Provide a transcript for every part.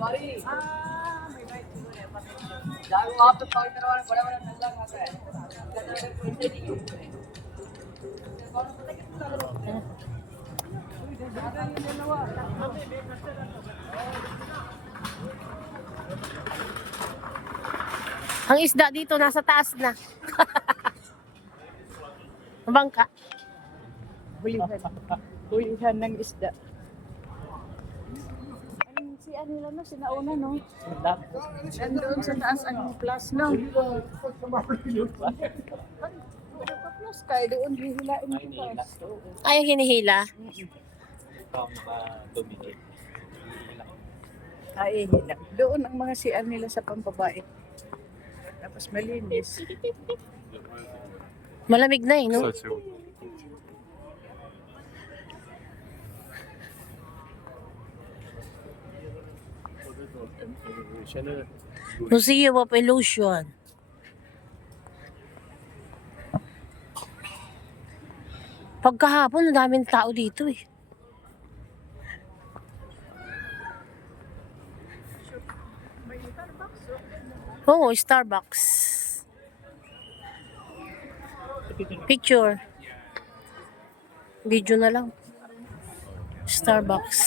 may bite siguro है पता नहीं जाओ आप तो कॉल करवाने बड़ा बड़ा नल्ला खाता है पैसे नहीं है Ang isda dito nasa taas na. Bangka. Hulihan ng isda. Si ano nila no, sinauna no? Nandoon sa taas ang plus no? Plus kaya doon hihilain mo taas. Ay, hinihila. Ay, hila. Doon ang mga sian nila sa pambabae. Tapos malinis. Malamig na eh, no? Museum of Illusion. Pagkahapon, ang daming tao dito eh. Oo, Starbucks. Picture. Video na lang. Starbucks.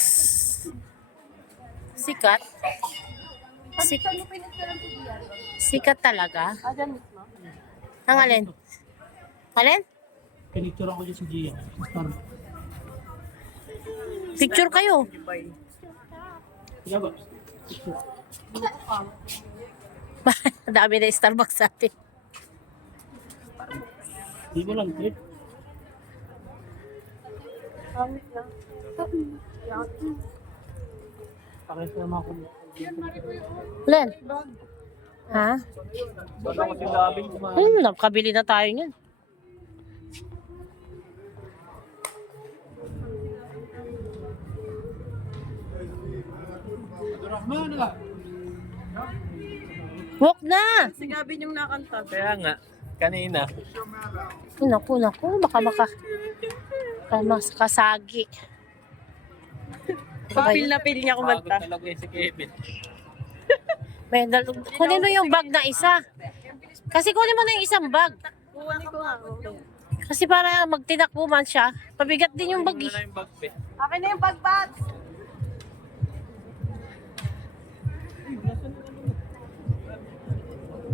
Sikat. Sikat talaga. Ang alin? Alin? Pinicture ako dyan sa Gia. Picture kayo. Kaya ba? Dami na Starbucks sa atin. Di mo lang, Kate. Pakis na mga Len? Ha? Bago kasi labing kumain. Nakabili na tayo niyan. Walk na! Si Gabi yung nakanta. Kaya nga, kanina. Ay, naku, baka makasagi. Papil na pil niya Pagod kumanta. talaga yung si Kevin. Kunin mo yung bag na isa. Kasi kunin mo na yung isang bag. Kuha ko nga. Kasi para magtinakbo man siya, pabigat din yung bag Ano eh. na yung bag, pe? Akin na yung bag.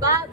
Bag.